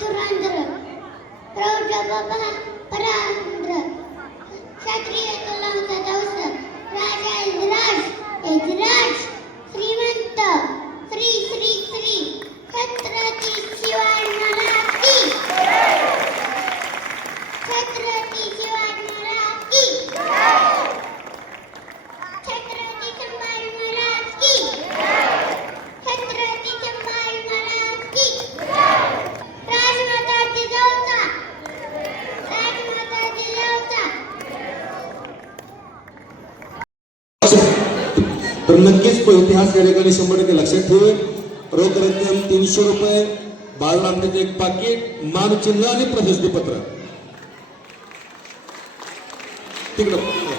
धुरांध्र प्रौढ बाबा परांध्र क्षत्रिय तुलांचा दौस राजा इंद्राज इंद्राज तर नक्कीच इतिहास या ठिकाणी शंभर टक्के लक्षात ठेवेल. रोख रक्कम तीनशे रुपये बाळरामटेचं एक पाकिट मानचिन्ह आणि प्रशस्तीपत्र. तिकडं.